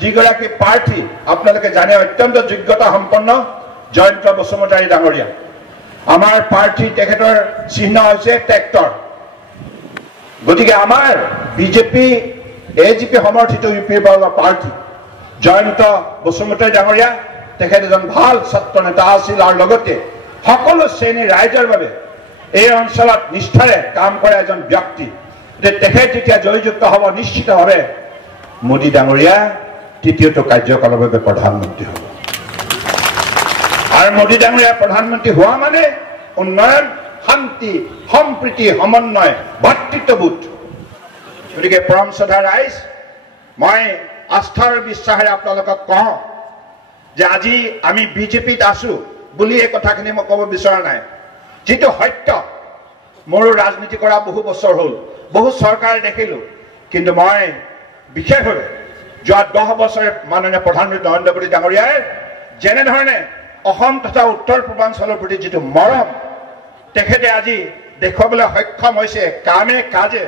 যিগৰাকী প্ৰাৰ্থী আপোনালোকে জানে অত্যন্ত যোগ্যতা সম্পন্ন জয়ন্ত বসুমতাৰী ডাঙৰীয়া। আমাৰ প্ৰাৰ্থী তেখেতৰ চিহ্ন হৈছে ট্ৰেক্টৰ। গতিকে আমাৰ বিজেপি এজিপি সমৰ্থিত ইউপিৰ পৰা প্ৰাৰ্থী জয়ন্ত বসুমতাৰী ডাঙৰীয়া তেখেত এজন ভাল ছাত্ৰ নেতা আছিল আৰু লগতে সকলো শ্ৰেণীৰ ৰাইজৰ বাবে এই অঞ্চলত নিষ্ঠাৰে কাম কৰা এজন ব্যক্তি। তেখেত যেতিয়া জয়যুক্ত হ'ব নিশ্চিতভাৱে মোদী ডাঙৰীয়া তৃতীয়টো কাৰ্যকালৰ বাবে প্ৰধানমন্ত্ৰী হ'ব। আৰু মোদী ডাঙৰীয়া প্ৰধানমন্ত্ৰী হোৱা মানে উন্নয়ন, শান্তি, সম্প্ৰীতি, সমন্বয়, ভাতৃত্ববোধ। গতিকে পৰম শ্ৰদ্ধা ৰাইজ, মই আস্থা আৰু বিশ্বাসেৰে আপোনালোকক কওঁ যে আজি আমি বিজেপিত আছো বুলি এই কথাখিনি মই ক'ব বিচৰা নাই। যিটো সত্য, মোৰো ৰাজনীতি কৰা বহু বছৰ হ'ল, বহু চৰকাৰ দেখিলো, কিন্তু মই বিশেষভাৱে যোৱা 10 বছৰ মাননীয় প্ৰধানমন্ত্ৰী নৰেন্দ্ৰ মোদী ডাঙৰীয়াৰ যেনেধৰণে অসম তথা উত্তৰ পূৰ্বাঞ্চলৰ প্ৰতি যিটো মৰম তেখেতে আজি দেখুৱাবলৈ সক্ষম হৈছে কামে কাজে,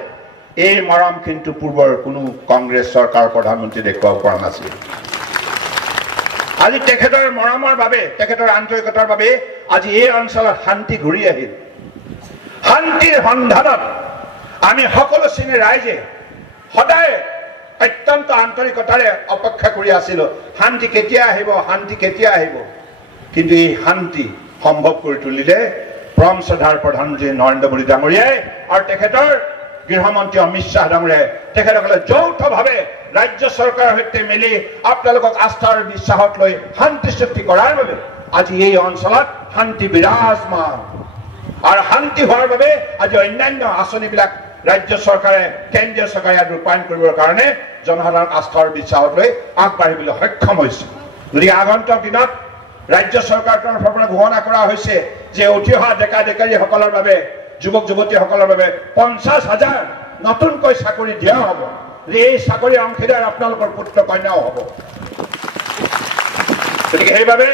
এই মৰম কিন্তু পূৰ্বৰ কোনো কংগ্ৰেছ চৰকাৰৰ প্ৰধানমন্ত্ৰী দেখুৱাব পৰা নাছিল। আজি তেখেতৰ মৰমৰ বাবে, তেখেতৰ আন্তৰিকতাৰ বাবে আজি এই অঞ্চলত শান্তি ঘূৰি আহিল। শান্তিৰ সন্ধানত আমি সকলো শ্ৰেণীৰ ৰাইজে সদায় অত্যন্ত আন্তৰিকতাৰে অপেক্ষা কৰি আছিলো, শান্তি কেতিয়া আহিব, শান্তি কেতিয়া আহিব। কিন্তু এই শান্তি সম্ভৱ কৰি তুলিলে পৰম শ্ৰদ্ধাৰ প্ৰধানমন্ত্ৰী নৰেন্দ্ৰ মোদী ডাঙৰীয়াই আৰু তেখেতৰ গৃহমন্ত্ৰী অমিত শ্বাহ ডাঙৰীয়াই তেখেতসকলে যৌথভাৱে ৰাজ্য চৰকাৰৰ সৈতে মিলি আপোনালোকক আস্থা আৰু বিশ্বাসত লৈ শান্তি সৃষ্টি কৰাৰ বাবে আজি এই অঞ্চলত শান্তি বিৰাজমান। আৰু শান্তি হোৱাৰ বাবে আজি অন্যান্য আঁচনিবিলাক ৰাজ্য চৰকাৰে, কেন্দ্ৰীয় চৰকাৰে ইয়াত ৰূপায়ণ কৰিবৰ কাৰণে জনসাধাৰণক আস্থা আৰু বিশ্বাসত লৈ আগবাঢ়িবলৈ সক্ষম হৈছে। গতিকে আগন্তুক দিনত ৰাজ্য চৰকাৰৰ তৰফৰ পৰা ঘোষণা কৰা হৈছে যে উঠি অহা ডেকা ডেকাৰীসকলৰ বাবে, যুৱক যুৱতীসকলৰ বাবে 50,000 নতুনকৈ চাকৰি দিয়া হ'ব। এই চাকৰি অংশীদাৰ আপোনালোকৰ পুত্ৰ কন্যাও হ'ব। গতিকে সেইবাবে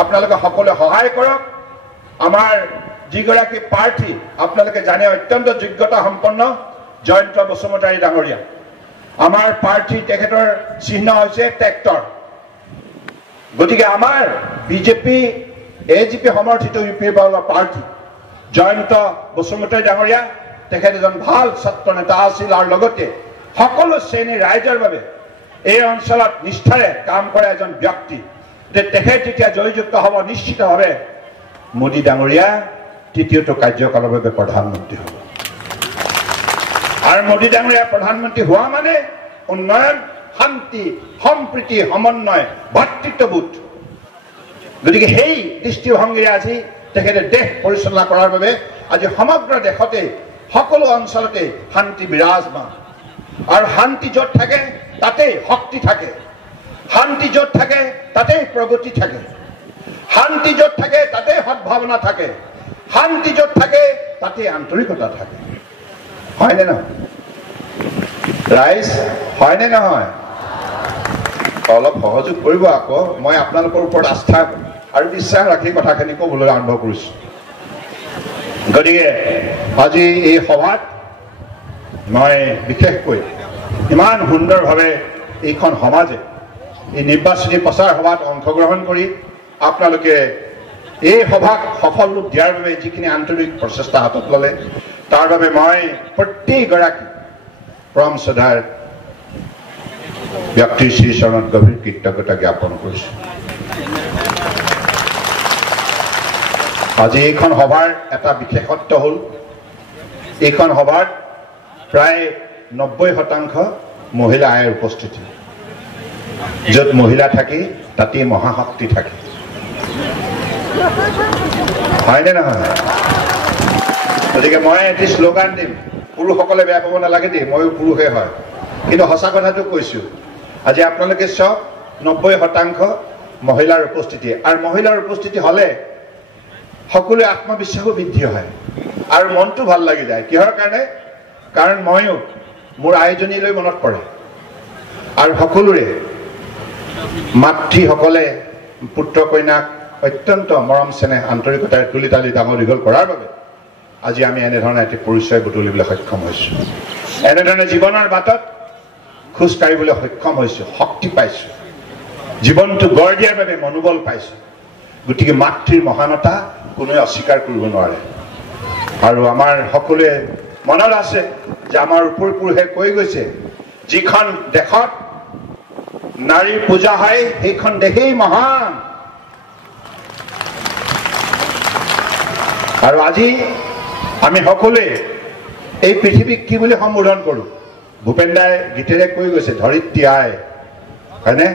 আপোনালোকে সকলোৱে সহায় কৰক। আমাৰ যিগৰাকী প্ৰাৰ্থী আপোনালোকে জানে অত্যন্ত যোগ্যতা সম্পন্ন জয়ন্ত বসুমতাৰী ডাঙৰীয়া। আমাৰ প্ৰাৰ্থী তেখেতৰ চিহ্ন হৈছে ট্ৰেক্টৰ। গতিকে আমাৰ বিজেপি এজিপি সমৰ্থিত ইউপিৰ পৰা প্ৰাৰ্থী জয়ন্ত বসুমতাৰী ডাঙৰীয়া তেখেত এজন ভাল ছাত্ৰ নেতা আছিল আৰু লগতে সকলো শ্ৰেণীৰ ৰাইজৰ বাবে এই অঞ্চলত নিষ্ঠাৰে কাম কৰা এজন ব্যক্তি। তেখেত যেতিয়া জয়যুক্ত হ'ব নিশ্চিতভাৱে মোদী ডাঙৰীয়া তৃতীয়টো কাৰ্যকালৰ বাবে প্ৰধানমন্ত্ৰী হ'ব। আৰু মোদী ডাঙৰীয়া প্ৰধানমন্ত্ৰী হোৱা মানে উন্নয়ন, শান্তি, সম্প্ৰীতি, সমন্বয়, ভাতৃত্ববোধ। গতিকে সেই দৃষ্টিভংগীৰে আজি তেখেতে দেশ পৰিচালনা কৰাৰ বাবে আজি সমগ্ৰ দেশতে সকলো অঞ্চলতে শান্তি বিৰাজমান। আৰু শান্তি য'ত থাকে তাতেই শক্তি থাকে, শান্তি য'ত থাকে তাতেই প্ৰগতি থাকে, শান্তি য'ত থাকে তাতেই সদ্ভাৱনা থাকে, শান্তি য'ত থাকে তাতেই আন্তৰিকতা থাকে। হয়নে নহয় ৰাইজ? হয়নে নহয়? অলপ সহযোগ কৰিব আকৌ। মই আপোনালোকৰ ওপৰত আস্থা আৰু বিশ্বাস ৰাখি কথাখিনি ক'বলৈ আৰম্ভ কৰিছো। গতিকে আজি এই সভাত মই বিশেষকৈ ইমান সুন্দৰভাৱে এইখন সমাজে এই নিৰ্বাচনী প্ৰচাৰ সভাত অংশগ্ৰহণ কৰি আপোনালোকে এই সভাক সফল ৰূপ দিয়াৰ বাবে যিখিনি আন্তৰিক প্ৰচেষ্টা হাতত ল'লে তাৰ বাবে মই প্ৰত্যেকগৰাকী পৰম শ্ৰদ্ধাৰ ব্যক্তিৰ শ্ৰীচৰণত গভীৰ কৃতজ্ঞতা জ্ঞাপন কৰিছো। আজি এইখন সভাৰ এটা বিশেষত্ব হ'ল এইখন সভাত প্ৰায় 90% মহিলা আইৰ উপস্থিতি। য'ত মহিলা থাকে তাতেই মহাশক্তি থাকে। হয়নে নহয়? গতিকে মই এটি শ্লোগান দিম, পুৰুষসকলে বেয়া পাব নালাগে দেই, ময়ো পুৰুষে হয়, কিন্তু সঁচা কথাটো কৈছো। আজি আপোনালোকে চাওক 90% মহিলাৰ উপস্থিতি, আৰু মহিলাৰ উপস্থিতি হ'লে সকলোৰে আত্মবিশ্বাসো বৃদ্ধি হয় আৰু মনটো ভাল লাগি যায়। কিহৰ কাৰণে? কাৰণ ময়ো মোৰ আইজনীলৈ মনত পৰে আৰু সকলোৰে মাতৃসকলে পুত্ৰ কন্যাক অত্যন্ত মৰম চেনেহ আন্তৰিকতাৰে তুলি তালি ডাঙৰ দীঘল কৰাৰ বাবে আজি আমি এনেধৰণে এটি পৰিচয় বুটলিবলৈ সক্ষম হৈছোঁ। এনেধৰণে জীৱনৰ বাটত খোজ কাঢ়িবলৈ সক্ষম হৈছোঁ, শক্তি পাইছোঁ। জীৱনটো গঢ় দিয়াৰ বাবে মনোবল পাইছো গতিকে মাতৃৰ মহানতা কোনোৱে অস্বীকাৰ কৰিব নোৱাৰে আৰু আমাৰ সকলোৱে মনত আছে যে আমাৰ পূৰ্বপুৰুষে কৈ গৈছে যিখন দেশত নাৰীৰ পূজা হয় সেইখন দেশেই মহান আৰু আজি আমি সকলোৱে এই পৃথিৱীক কি বুলি সম্বোধন কৰোঁ ভূপেন দাই গীতেৰে কৈ গৈছে ধৰিত্ৰী আই হয়নে